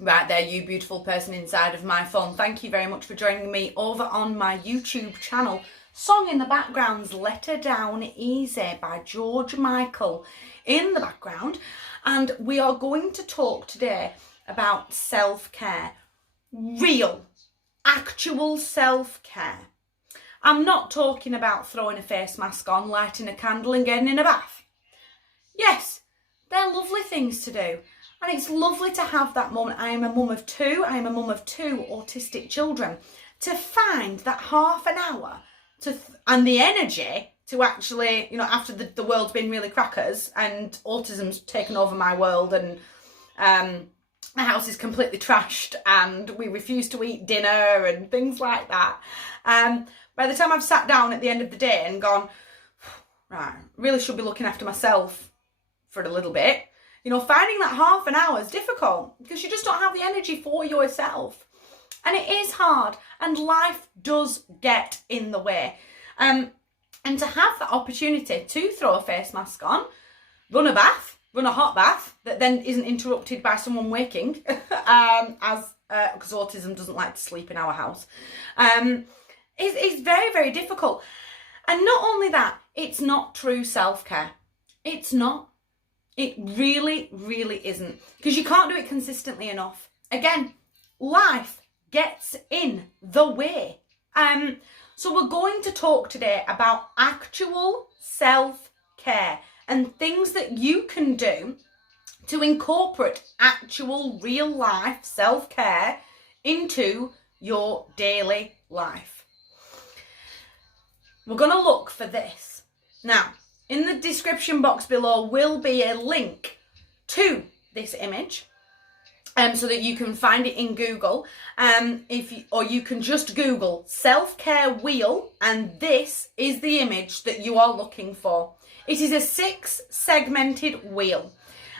Right there, you beautiful person inside of my phone. Thank you very much for joining me over on my YouTube channel. Song in the background's Let Her Down Easy by George Michael in the background. And we are going to talk today about self-care. Real, actual self-care. I'm not talking about throwing a face mask on, lighting a candle and getting in a bath. Yes, they're lovely things to do. And it's lovely to have that moment. I am a mum of two autistic children. To find that half an hour and the energy to actually, after the world's been really crackers and autism's taken over my world and the house is completely trashed and we refuse to eat dinner and things like that. By the time I've sat down at the end of the day and gone, right, really should be looking after myself for a little bit. Finding that half an hour is difficult because you just don't have the energy for yourself. And it is hard and life does get in the way. And to have that opportunity to throw a face mask on, run a hot bath that then isn't interrupted by someone waking, because autism doesn't like to sleep in our house, is very, very difficult. And not only that, it's not true self-care. It's not. It really, really isn't. Because you can't do it consistently enough. Again, life gets in the way. So we're going to talk today about actual self-care and things that you can do to incorporate actual real life self-care into your daily life. We're going to look for this. Now, in the description box below will be a link to this image, so that you can find it in Google. Or you can just Google self-care wheel, and this is the image that you are looking for. It is a 6-segmented wheel,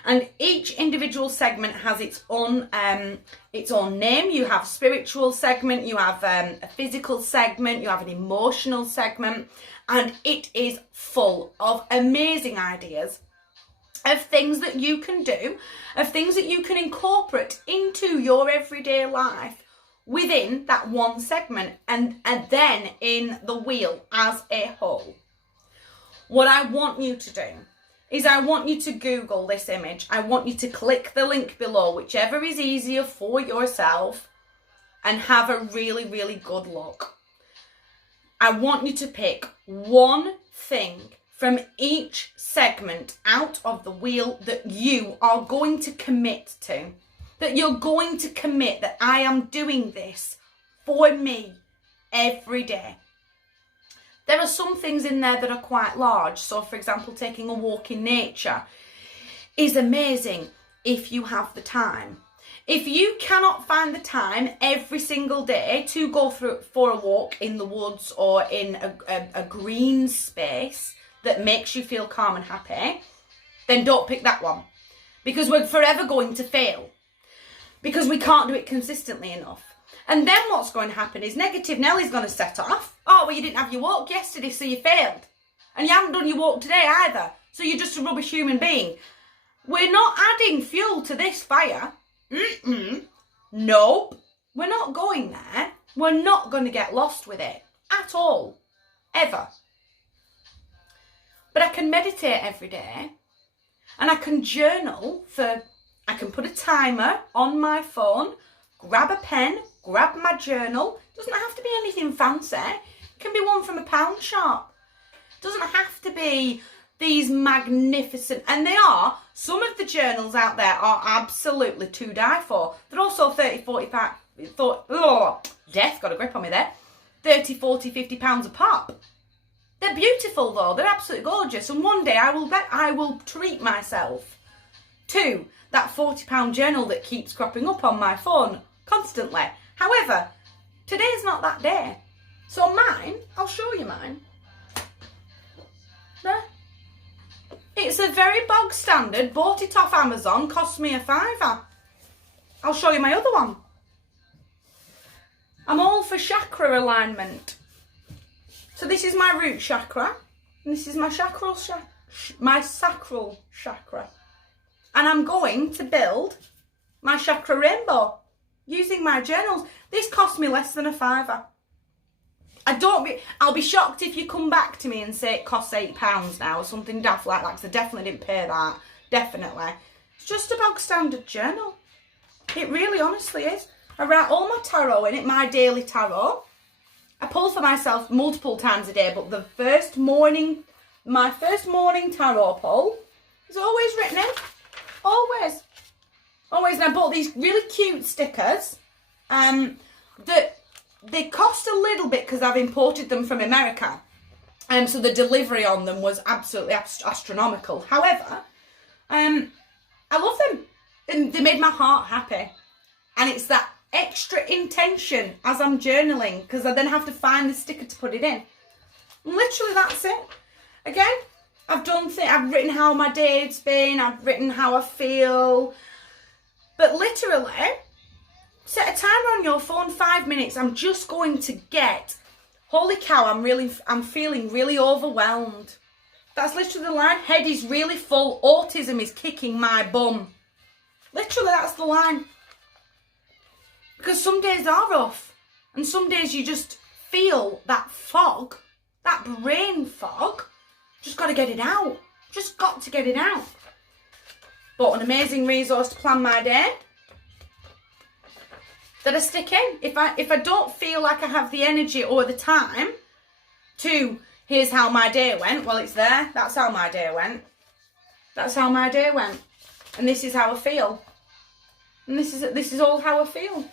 and each individual segment has its own name. You have spiritual segment, you have a physical segment, you have an emotional segment. And it is full of amazing ideas of things that you can do, of things that you can incorporate into your everyday life within that one segment and then in the wheel as a whole. What I want you to do is I want you to Google this image. I want you to click the link below, whichever is easier for yourself, and have a really, really good look. I want you to pick one thing from each segment out of the wheel that you are going to commit to. That you're going to commit that I am doing this for me every day. There are some things in there that are quite large. So, for example, taking a walk in nature is amazing if you have the time. If you cannot find the time every single day to go for a walk in the woods or in a green space that makes you feel calm and happy, then don't pick that one. Because we're forever going to fail. Because we can't do it consistently enough. And then what's going to happen is negative Nelly's going to set off. Oh, well, you didn't have your walk yesterday, so you failed. And you haven't done your walk today either. So you're just a rubbish human being. We're not adding fuel to this fire. Nope, we're not going there. We're not going to get lost with it at all, ever. But I can meditate every day and I can journal I can put a timer on my phone, grab a pen, grab my journal. Doesn't have to be anything fancy. It can be one from a pound shop. Doesn't have to be these magnificent, and they are, some of the journals out there are absolutely to die for. They're also 30, 45, death got a grip on me there, 30, 40, 50 pounds a pop. They're beautiful though, they're absolutely gorgeous, and one day I will treat myself to that £40 journal that keeps cropping up on my phone constantly. However, today's not that day. So mine, I'll show you mine. There. It's a very bog standard, bought it off Amazon, cost me £5. I'll show you my other one. I'm all for chakra alignment. So this is my root chakra, and this is my sacral chakra. And I'm going to build my chakra rainbow using my journals. This cost me less than £5. I'll be shocked if you come back to me and say it costs £8 now or something daft like that, because I definitely didn't pay that. Definitely. It's just a bog standard journal. It really honestly is. I write all my tarot in it, my daily tarot. I pull for myself multiple times a day, but my first morning tarot pull is always written in. Always. Always. And I bought these really cute stickers that they cost a little bit because I've imported them from America. So the delivery on them was absolutely astronomical. However, I love them. And they made my heart happy. And it's that extra intention as I'm journaling, because I then have to find the sticker to put it in. And literally, that's it. Again, I've written how my day's been. I've written how I feel. But literally, set a timer on your phone, 5 minutes. I'm just going to get, holy cow, I'm feeling really overwhelmed. That's literally the line. Head is really full. Autism is kicking my bum. Literally, that's the line. Because some days are rough. And some days you just feel that fog, that brain fog. Just got to get it out. Just got to get it out. Bought an amazing resource to plan my day that I stick in. If I don't feel like I have the energy or the time to, here's how my day went, well, it's there. That's how my day went. That's how my day went. And this is how I feel. And this is all how I feel.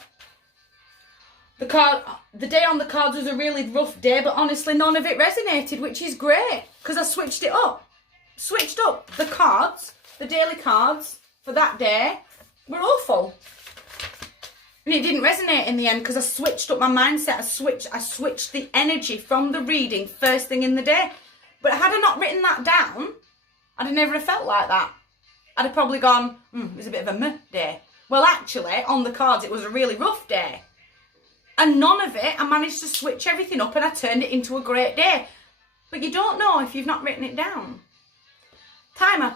The day on the cards was a really rough day, but honestly none of it resonated, which is great, because I switched it up. Switched up. The cards, the daily cards for that day were awful. And it didn't resonate in the end because I switched up my mindset. I switched the energy from the reading first thing in the day. But had I not written that down, I'd have never have felt like that. I'd have probably gone, it was a bit of a meh day. Well, actually, on the cards, it was a really rough day. And none of it, I managed to switch everything up and I turned it into a great day. But you don't know if you've not written it down. Timer.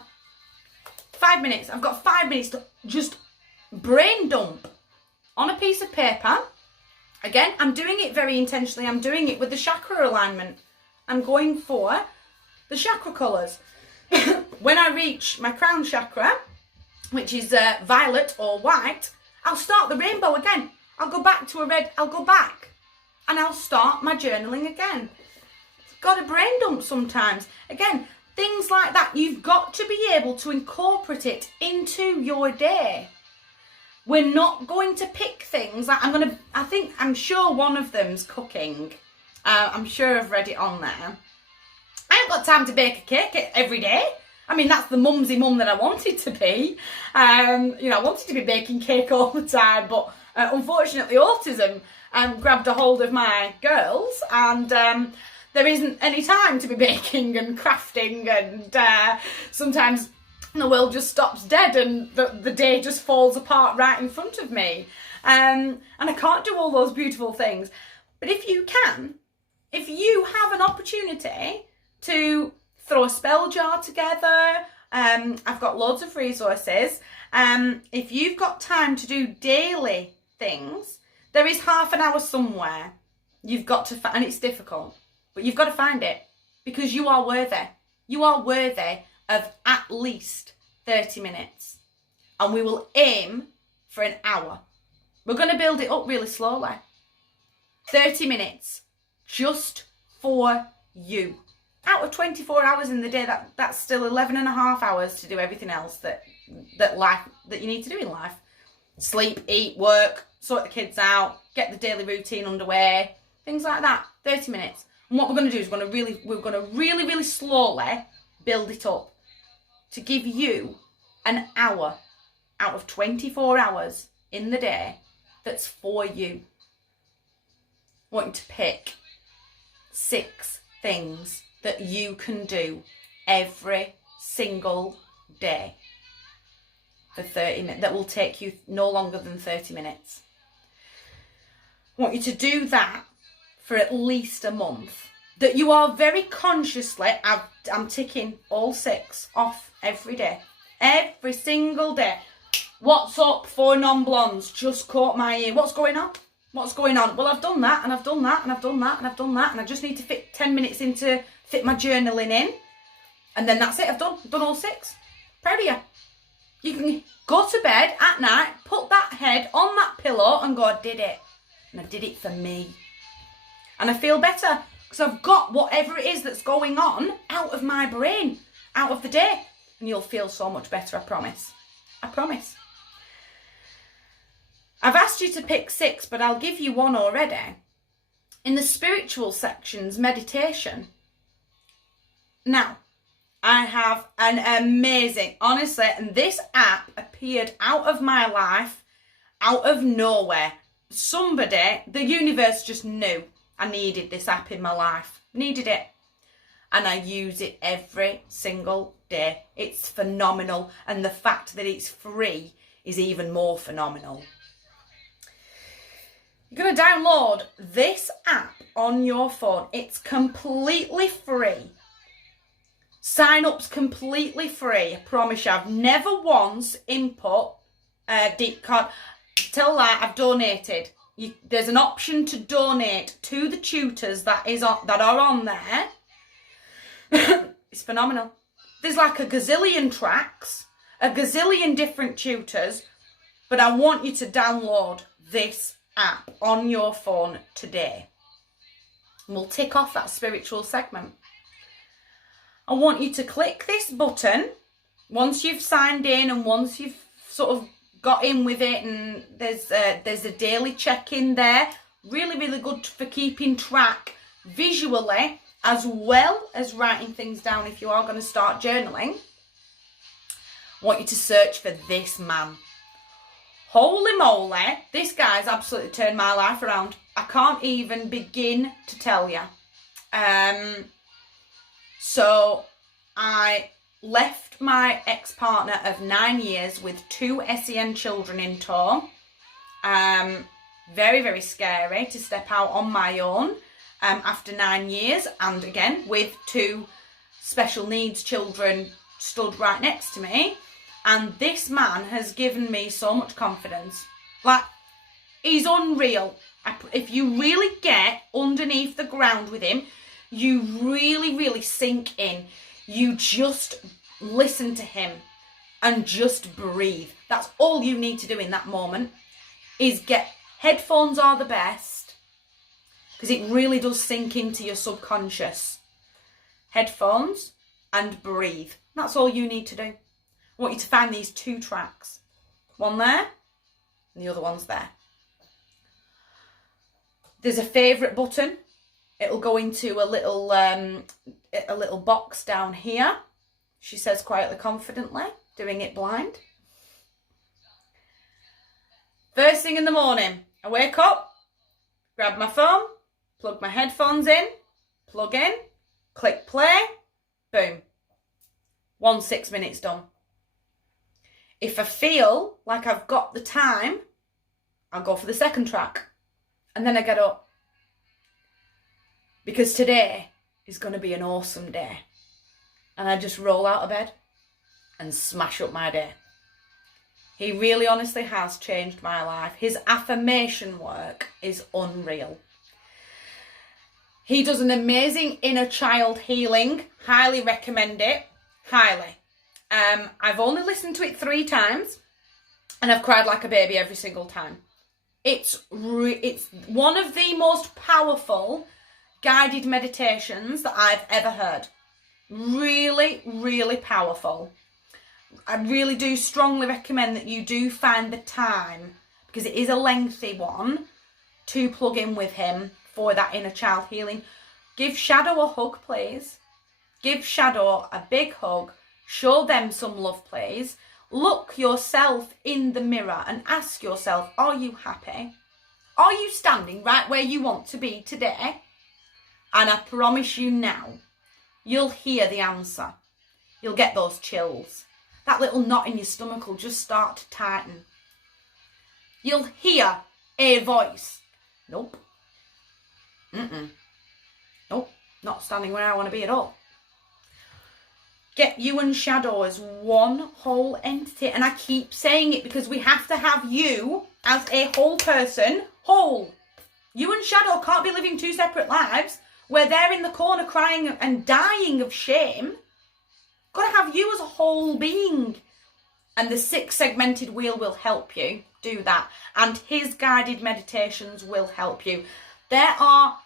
5 minutes. I've got 5 minutes to just brain dump on a piece of paper. Again, I'm doing it very intentionally. I'm doing it with the chakra alignment. I'm going for the chakra colours. When I reach my crown chakra, which is violet or white, I'll start the rainbow again. I'll go back to a red, I'll go back. And I'll start my journaling again. Got to brain dump sometimes. Again, things like that, you've got to be able to incorporate it into your day. We're not going to pick things like I'm sure one of them's cooking. I'm sure I've read it on there. I ain't got time to bake a cake every day. I mean, that's the mumsy mum that I wanted to be. I wanted to be baking cake all the time, but unfortunately autism grabbed a hold of my girls, and there isn't any time to be baking and crafting, and sometimes the world just stops dead and the day just falls apart right in front of me. And I can't do all those beautiful things. But if you have an opportunity to throw a spell jar together, I've got loads of resources. If you've got time to do daily things, there is half an hour somewhere. You've got to find, and it's difficult, but you've got to find it, because you are worthy. You are worthy of at least 30 minutes. And we will aim for an hour. We're going to build it up really slowly. 30 minutes just for you. Out of 24 hours in the day, that's still 11 and a half hours to do everything else that you need to do in life. Sleep, eat, work, sort the kids out, get the daily routine underway, things like that. 30 minutes. And what we're going to do is we're going to really slowly build it up to give you an hour out of 24 hours in the day that's for you. I want you to pick 6 things that you can do every single day for 30 minutes. That will take you no longer than 30 minutes. I want you to do that for at least a month. That you are very consciously, I'm ticking all 6 off every day. Every single day. What's up for non-blondes? Just caught my ear. What's going on? What's going on? Well, I've done that, and I've done that, and I've done that, and I've done that, and I just need to fit 10 minutes in to fit my journaling in. And then that's it. I've done all 6. Proud of you. You can go to bed at night, put that head on that pillow and go, I did it. And I did it for me. And I feel better because I've got whatever it is that's going on out of my brain, out of the day. And you'll feel so much better, I promise. I promise. I've asked you to pick 6, but I'll give you one already. In the spiritual sections, meditation. Now, I have an amazing, honestly, and this app appeared out of my life, out of nowhere. Somebody, the universe just knew I needed this app in my life. Needed it. And I use it every single day. It's phenomenal. And the fact that it's free is even more phenomenal. You're going to download this app on your phone. It's completely free. Sign up's completely free. I promise you. I've never once input deep card. Tell that I've donated. There's an option to donate to the tutors that are on there. It's phenomenal. There's like a gazillion tracks, a gazillion different tutors, but I want you to download this app on your phone today. And we'll tick off that spiritual segment. I want you to click this button once you've signed in and once you've sort of got in with it, and there's a daily check-in there. Really, really good for keeping track visually as well as writing things down if you are going to start journaling. I want you to search for this man. Holy moly, this guy's absolutely turned my life around. I can't even begin to tell you. So I left my ex-partner of 9 years with 2 SEN children in tow. Very, very scary to step out on my own after 9 years, and again with 2 special needs children stood right next to me. And this man has given me so much confidence. Like, he's unreal. If you really get underneath the ground with him, you really, really sink in. You just listen to him and just breathe. That's all you need to do in that moment, is get headphones are the best, because it really does sink into your subconscious. Headphones and breathe. That's all you need to do. I want you to find these 2 tracks. One there and the other one's there. There's a favourite button. It'll go into a little box down here. She says quietly, confidently, doing it blind. First thing in the morning, I wake up, grab my phone, plug my headphones in, plug in, click play, boom. 6 minutes done. If I feel like I've got the time, I'll go for the second track. And then I get up. Because today is going to be an awesome day. And I just roll out of bed and smash up my day. He really honestly has changed my life. His affirmation work is unreal. He does an amazing inner child healing. Highly recommend it. Highly. I've only listened to it 3 times and I've cried like a baby every single time. It's one of the most powerful guided meditations that I've ever heard. Really, really powerful. I really do strongly recommend that you do find the time, because it is a lengthy one, to plug in with him for that inner child healing. Give Shadow a hug, please. Give Shadow a big hug. Show them some love, please. Look yourself in the mirror and ask yourself, are you happy? Are you standing right where you want to be today? And I promise you now, you'll hear the answer. You'll get those chills. That little knot in your stomach will just start to tighten. You'll hear a voice. Nope. Nope. Not standing where I want to be at all. get you and Shadow as one whole entity. And I keep saying it because we have to have you as a whole person, whole. You and Shadow can't be living two separate lives where they're in the corner crying and dying of shame. Got to have you as a whole being. And the 6 segmented wheel will help you do that. And his guided meditations will help you. There are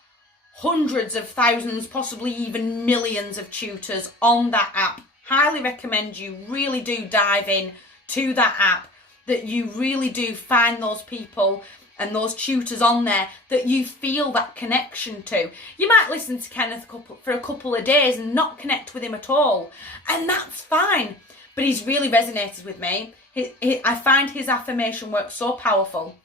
hundreds of thousands, possibly even millions of tutors on that app. Highly recommend you really do dive in to that app, that you really do find those people and those tutors on there that you feel that connection to. You might listen to Kenneth for a couple of days and not connect with him at all, and that's fine. But he's really resonated with me. I find his affirmation work so powerful.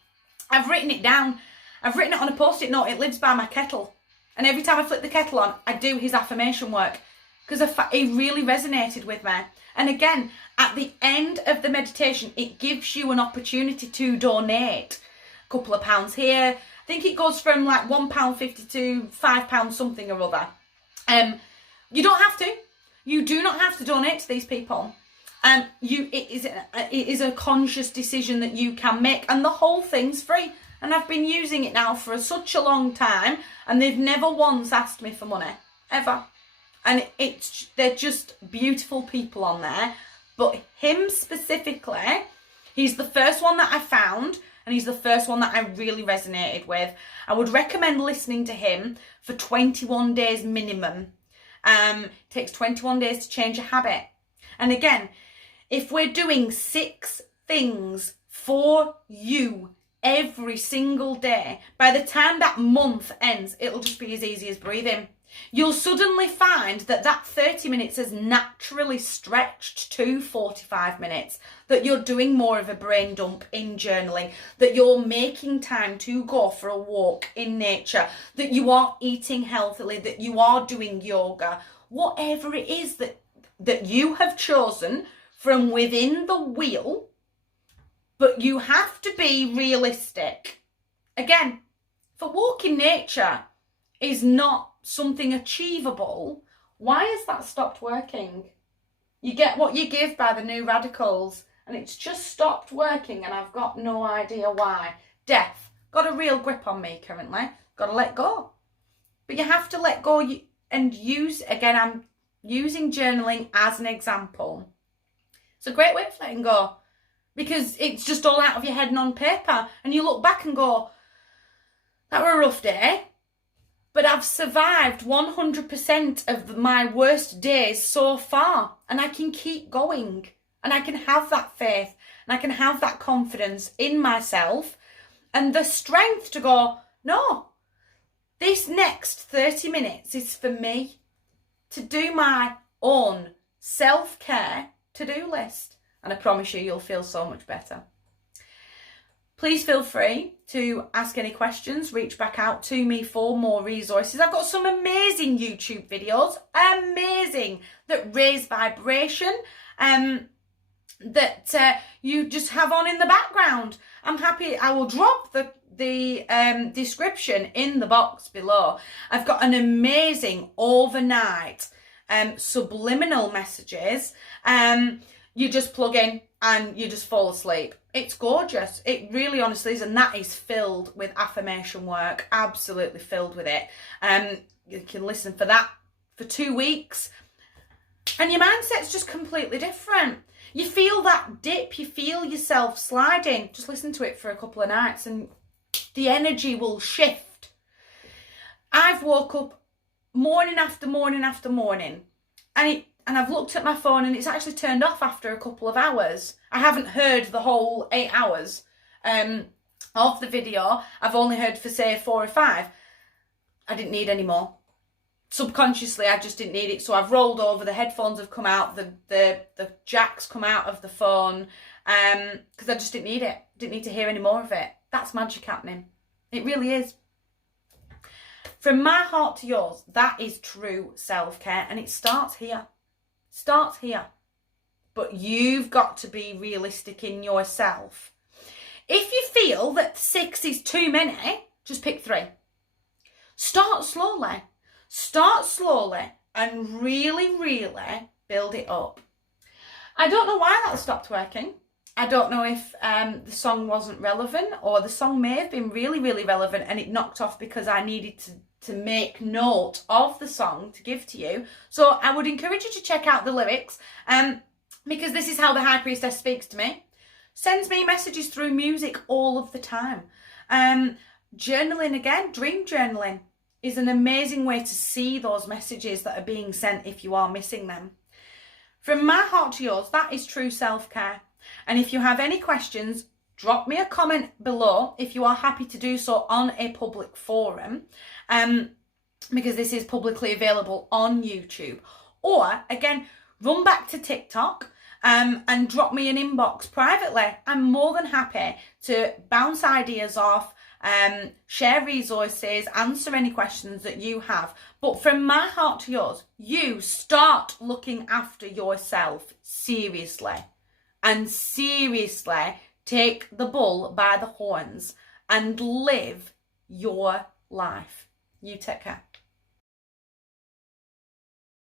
I've written it down. I've written it on a post-it note. It lives by my kettle. And every time I flip the kettle on, I do his affirmation work because it really resonated with me. And again, at the end of the meditation, it gives you an opportunity to donate a couple of pounds here. I think it goes from like £1.50 to £5 something or other. You don't have to. You do not have to donate to these people. It is a conscious decision that you can make, and the whole thing's free. And I've been using it now for such a long time, and they've never once asked me for money, ever. And they're just beautiful people on there. But him specifically, he's the first one that I found, and he's the first one that I really resonated with. I would recommend listening to him for 21 days minimum. It takes 21 days to change a habit. And again, if we're doing 6 things for you every single day, by the time that month ends, it'll just be as easy as breathing. You'll suddenly find that 30 minutes has naturally stretched to 45 minutes, that you're doing more of a brain dump in journaling, that you're making time to go for a walk in nature, that you are eating healthily, that you are doing yoga, whatever it is that you have chosen from within the wheel. But you have to be realistic. Again, if a walk in nature is not something achievable, why has that stopped working? You get what you give by the New Radicals, and it's just stopped working, and I've got no idea why. Death. Got a real grip on me currently. Got to let go. But you have to let go and use, again, I'm using journaling as an example. It's a great way of letting go, because it's just all out of your head and on paper. And you look back and go, that were a rough day, but I've survived 100% of my worst days so far. And I can keep going. And I can have that faith. And I can have that confidence in myself. And the strength to go, no, this next 30 minutes is for me to do my own self-care to-do list. And I promise you'll feel so much better. Please feel free to ask any questions, reach back out to me for more resources. I've got some amazing YouTube videos, amazing, that raise vibration, that you just have on in the background. I'm happy, I will drop the description in the box below. I've got an amazing overnight subliminal messages. You just plug in and you just fall asleep. It's gorgeous. It really honestly is. And that is filled with affirmation work. Absolutely filled with it. You can listen for that for 2 weeks. And your mindset's just completely different. You feel that dip. You feel yourself sliding. Just listen to it for a couple of nights and the energy will shift. I've woke up morning after morning after morning. And I've looked at my phone and it's actually turned off after a couple of hours. I haven't heard the whole 8 hours of the video. I've only heard for say 4 or 5. I didn't need any more. Subconsciously, I just didn't need it. So I've rolled over, the headphones have come out, the jacks come out of the phone, because I just didn't need it. Didn't need to hear any more of it. That's magic happening. It really is. From my heart to yours, that is true self-care, and it starts here. Starts here. But you've got to be realistic in yourself. If you feel that 6 is too many, just pick 3. Start slowly. Start slowly and really, really build it up. I don't know why that stopped working. I don't know if the song wasn't relevant, or the song may have been really, really relevant and it knocked off because I needed to make note of the song to give to you. So I would encourage you to check out the lyrics, because this is how the High Priestess speaks to me. Sends me messages through music all of the time. Journaling again, dream journaling is an amazing way to see those messages that are being sent if you are missing them. From my heart to yours, that is true self-care. And if you have any questions, drop me a comment below if you are happy to do so on a public forum, because this is publicly available on YouTube. Or, again, run back to TikTok and drop me an inbox privately. I'm more than happy to bounce ideas off, share resources, answer any questions that you have. But from my heart to yours, you start looking after yourself seriously. And seriously take the bull by the horns and live your life. You take care.